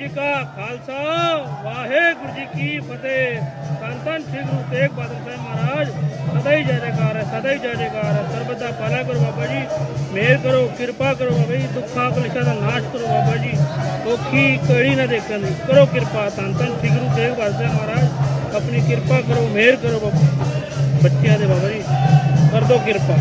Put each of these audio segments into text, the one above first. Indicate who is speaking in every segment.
Speaker 1: ਜੀ ਕਾ ਖਾਲਸਾ, ਵਾਹਿਗੁਰੂ ਜੀ ਕੀ ਫਤਿਹ। ਸੰਤਨ ਸ੍ਰੀ ਗੁਰੂ ਤੇਗ ਬਹਾਦਰ ਸਾਹਿਬ ਮਹਾਰਾਜ, ਸਦਾ ਹੀ ਜੈ ਜੈਕਾਰ ਹੈ, ਸਦਾ ਹੀ ਜੈ ਜੈਕਾਰ ਹੈ। ਸਰਬਤ ਪਾਲਾ ਕਰੋ ਬਾਬਾ ਜੀ, ਮਿਹਰ ਕਰੋ, ਕਿਰਪਾ ਕਰੋ ਬਾਬਾ ਜੀ, ਦੁੱਖਾਂ ਕਲਿਸ਼ਾਂ ਦਾ ਨਾਸ਼ ਕਰੋ ਬਾਬਾ ਜੀ। ਔਖੀ ਕੜੀ ਨਾ ਦੇਖਣ ਦੀ, ਕਰੋ ਕਿਰਪਾ। ਸੰਤਨ ਸ੍ਰੀ ਗੁਰੂ ਤੇਗ ਬਹਾਦਰ ਸਾਹਿਬ ਮਹਾਰਾਜ, ਆਪਣੀ ਕਿਰਪਾ ਕਰੋ, ਮਿਹਰ ਕਰੋ ਬਾਬਾ ਬੱਚਿਆਂ ਦੇ ਬਾਬਾ ਜੀ, ਕਰ ਦੋ ਕਿਰਪਾ।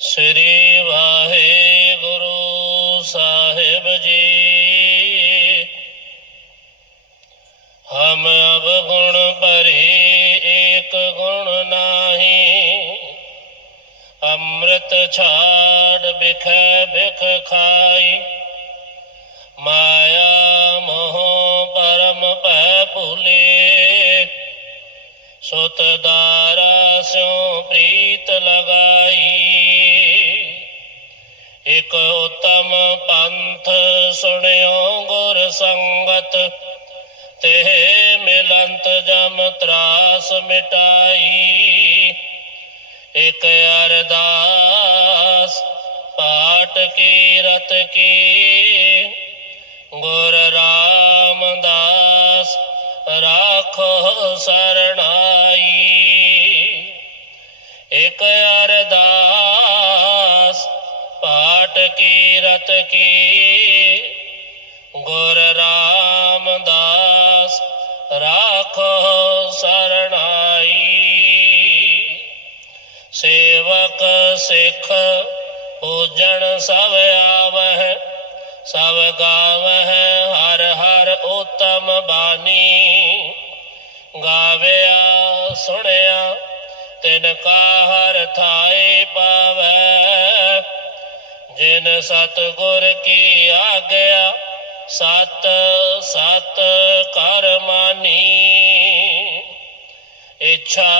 Speaker 2: श्री
Speaker 3: वाहे गुरु
Speaker 2: साहेब जी। हम अब गुण
Speaker 3: परी एक गुण नाही। अमृत छाड़ बिख बिख
Speaker 2: खाई। माया मोह परम पै भूले सुत दारा प्रीत लगाई। एक उत्तम पंथ सुनियो गुर संगत। ते मिलंत जम त्रास मिटाई। एक अरदास पाठ की रत की।
Speaker 4: गुर रामदास राखो शरणाई। एक अरदास ਕਿਰਤ ਕੀ? ਗੁਰ ਰਾਮਦਾਸ ਰਾਖੋ ਸਰਣਾਈ। ਸੇਵਕ ਸਿੱਖ ਪੂਜਣ ਸਭ ਆਵਹਿ, ਸਭ ਗਾਵਹਿ, ਹਰ ਹਰ ਉਤਮ ਬਾਣੀ। ਗਾਵਿਆ, ਸੁਣਿਆ, ਤਿਨ ਕਾ ਹਰ ਥਾਏ ਪਾਵੈ ਜਿਨ ਸਤ ਗੁਰ ਕੀ ਆਗਿਆ, ਸਤ ਸਤ ਕਰ ਮਾਨੀ। ਇੱਛਾ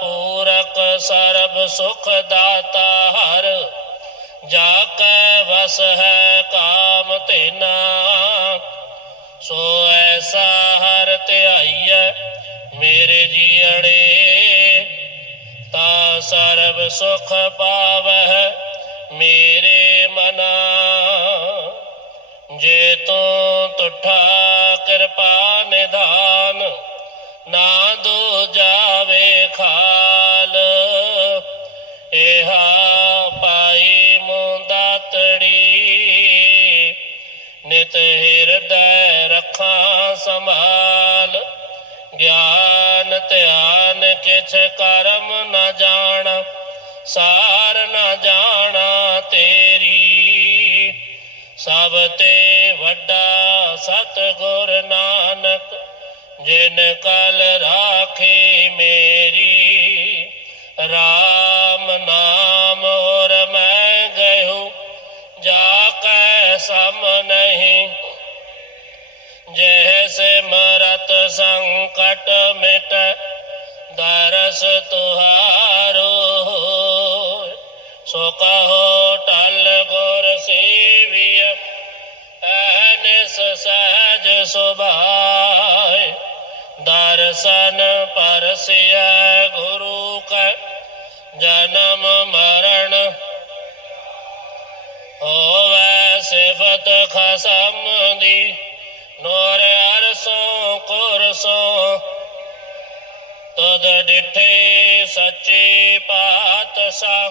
Speaker 4: ਪੂਰਕ ਸਰਬ ਸੁਖ ਦਾਤਾ ਹਰ ਜਾ ਕੈ ਵਸ ਹੈ ਕਾਮ ਤੇਨਾ ਸੋ ਐਸਾ ਹਰ ਧਿਆਈਐ ਮੇਰੇ ਜੀਅੜੇ, ਤਾ ਸਰਬ ਸੁਖ ਪਾਵਹਿ। ਤੂੰ ਤੁਠਾ ਕਿਰਪਾ ਨਿਧਾਨ, ਨਾ ਦੋ ਜਾਵੇ ਖਾਲ। ਇਹਾ ਪਾਈ ਮੁੰਦਾਤੜੀ ਨਿਤ ਹਿਰਦੈ ਰੱਖਾਂ ਸੰਭਾਲ। ਗਿਆਨ ਧਿਆਨ ਕਿਛ ਕਰਮ ਨਾ ਜਾਣ, ਸਾਰ ਜਿਨ ਕਲ ਰਾਖੀ ਮੇਰੀ RAM ਨਾਮ ਔਰ ਮੈਂ ਗਇਓ ਜਾ ਕੈ ਸਮ ਨਹੀਂ ਜੈਸੇ ਮਰਤ ਸੰਕਟ ਮਿਟ ਦਰਸ ਤੁਹਾਰੋ ਸੋ ਕਹੋ ਟਲ ਗੁਰ ਸੇਵੀය ਐਨਿਸ ਸਹਿਜ ਸੁਭਾਏ ਦਰਸ਼ਨ ਪਰਸਿਆ ਗੁਰੂ ਕੈ, ਜਨਮ ਮਰਨ। ਹੋਵੇ ਸਿਫਤ ਖਸਮ ਦੀ, ਨੋਰ ਅਰਸੋਂ ਕੁਰਸੋਂ। ਤਦ ਡਿਠੇ ਸੱਚੇ ਪਾਤਸ਼ਾਹ,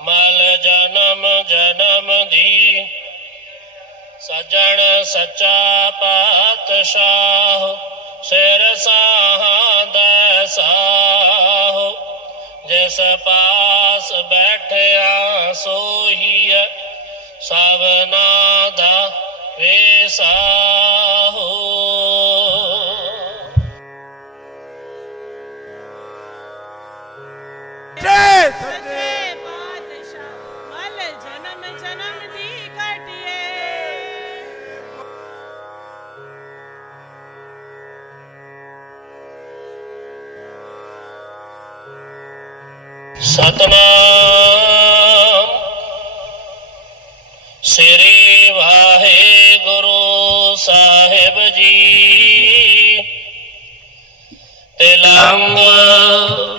Speaker 4: ਮਲ ਜਨਮ ਜਨਮ ਦੀ। ਸਜਣ ਸੱਚਾ ਪਾਤਸ਼ਾਹ। ਸਿਰ ਸਾਹਾਂ ਸਾਹ ਜਿਸ ਪਾਸ ਬੈਠਿਆ ਸੋਹੀਐ ਸਭਨਾ ਸਤਨਾਮ। ਸ੍ਰੀ ਵਾਹਿਗੁਰੂ ਸਾਹਿਬ ਜੀ। ਤਿਲੰਗ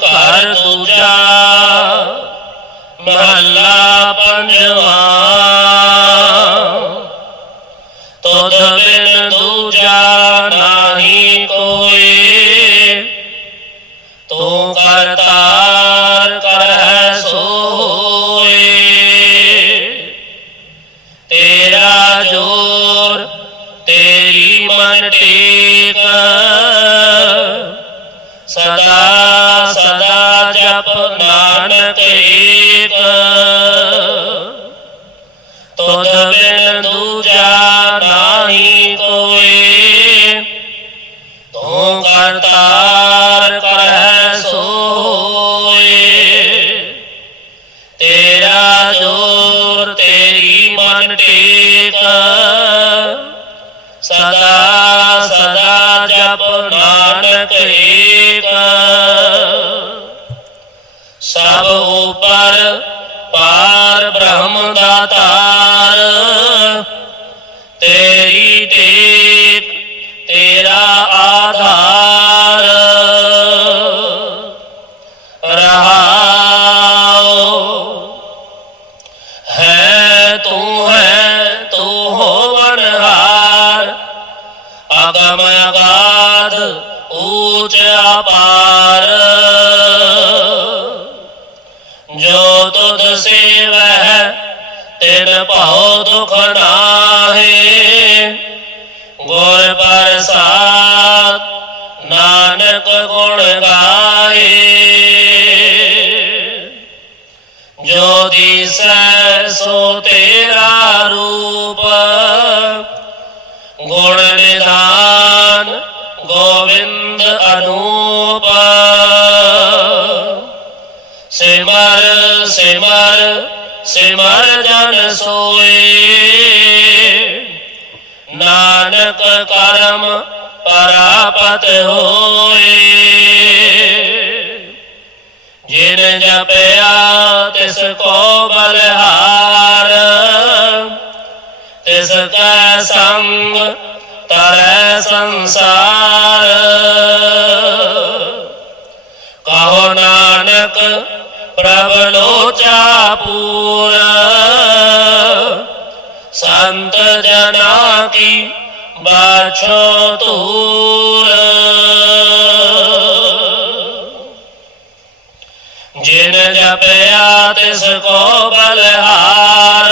Speaker 4: ਘਰ ਦੂਜਾ ਮਹੱਲਾ ਪੰਜਵਾ। ਤੁਧ ਬਿਨ ਦੂਜਾ ਨਾਹੀ ਜੋਰ ਤੇਰੀ ਮਨ ਟੇਕ। ਸਦਾ ਸਦਾ ਜਪ ਨਾਨਕ ਏਕ। ਤੁਧ ਬਿਨ ਦੂਜਾ ਨਾਹੀ ਕੋਏ। ਤੂੰ ਕਰਤਾਰ ਕਰਹਿ ਤੇਰੀ ਟੇਕ। ਸਦਾ ਸਦਾ ਜਪ ਨਾਨਕ ਏਕ। ਸਭ ਉਪਰ ਪਾਰ ਬ੍ਰਹਮ ਦਾਤਾਰ ਅਗਮ ਅਗਾਧ ਊਚ ਅਪਾਰ। ਜੋ ਤੁਧ ਸੇਵੈ ਤਿਨ ਭਉ ਦੁਖ ਨਾਹੀ। ਗੁਰ ਪ੍ਰਸਾਦ, ਨਾਨਕ ਗੁਣ ਗਾਏ। ਜੋ ਦਿਸੈ ਸੋ ਤੇਰਾ ਰੂਪ ਗੁਣ ਨਿਧਾਨ ਗੋਵਿੰਦ ਅਨੂਪ। ਸਿਮਰ ਸਿਮਰ ਸਿਮਰ ਜਨ ਸੋਏ। ਨਾਨਕ ਕਰਮ ਪਰਾਪਤ ਹੋਏ। ਜਿਨ ਜਪਿਆ ਤਿਸ ਕੋ ਬਲਹਾਰ। ਤਿਸ ਸੰਗ ਤਰੈ ਸੰਸਾਰ। ਕਹੋ ਨਾਨਕ ਪ੍ਰਭ ਲੋਚਾ ਪੂਰ। ਸੰਤ ਜਨਾ ਕੀ ਬਾਛੋ ਤੂਰ ਜਿਨ ਜਪਿਆ ਤਿਸ ਕੋ ਬਲਹਾਰ।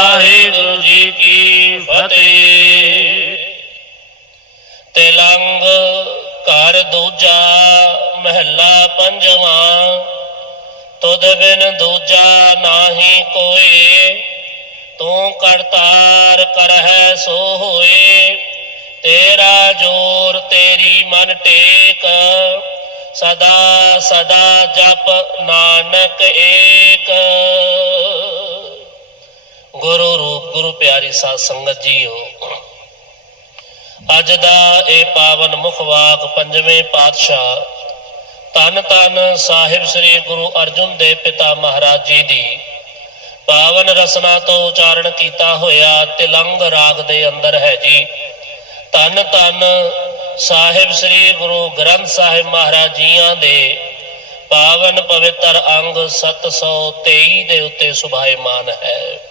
Speaker 4: ਵਾਹਿਗੁਰੂ ਜੀ ਕੀ ਫਤਿਹ। ਤਿਲੰਗ ਘਰ ਦੂਜਾ ਮਹਿਲਾ ਪੰਜਵਾਂ। ਤੁਧ ਬਿਨ ਦੂਜਾ ਨਾਹੀ ਕੋਏ। ਤੂੰ ਕਰਤਾਰ ਕਰਹਿ ਸੋ ਹੋਏ। ਤੇਰਾ ਜੋਰ ਤੇਰੀ ਮਨ ਟੇਕ। ਸਦਾ ਸਦਾ ਜਪ ਨਾਨਕ ਏਕ। ਗੁਰੂ ਰੂਪ, ਗੁਰੂ ਪਿਆਰੀ ਸਾਧ ਸੰਗਤ ਜੀਓ। ਅੱਜ ਦਾ ਇਹ ਪਾਵਨ ਮੁਖਵਾਕ ਪੰਜਵੇਂ ਪਾਤਸ਼ਾਹ ਤਨ ਤਨ ਸਾਹਿਬ ਸ੍ਰੀ ਗੁਰੂ ਅਰਜੁਨ ਦੇਵ ਪਿਤਾ ਮਹਾਰਾਜ ਜੀ ਦੀ ਪਾਵਨ ਰਸਨਾ ਤੋਂ ਉਚਾਰਨ ਕੀਤਾ ਹੋਇਆ ਤਿਲੰਗ ਰਾਗ ਦੇ ਅੰਦਰ ਹੈ ਜੀ। ਤਨ ਤਨ ਸਾਹਿਬ ਸ੍ਰੀ ਗੁਰੂ ਗ੍ਰੰਥ ਸਾਹਿਬ ਮਹਾਰਾਜ ਜੀਆਂ ਦੇ ਪਾਵਨ ਪਵਿੱਤਰ ਅੰਗ 723 ਦੇ ਉੱਤੇ ਸੁਭਾਇਮਾਨ ਹੈ।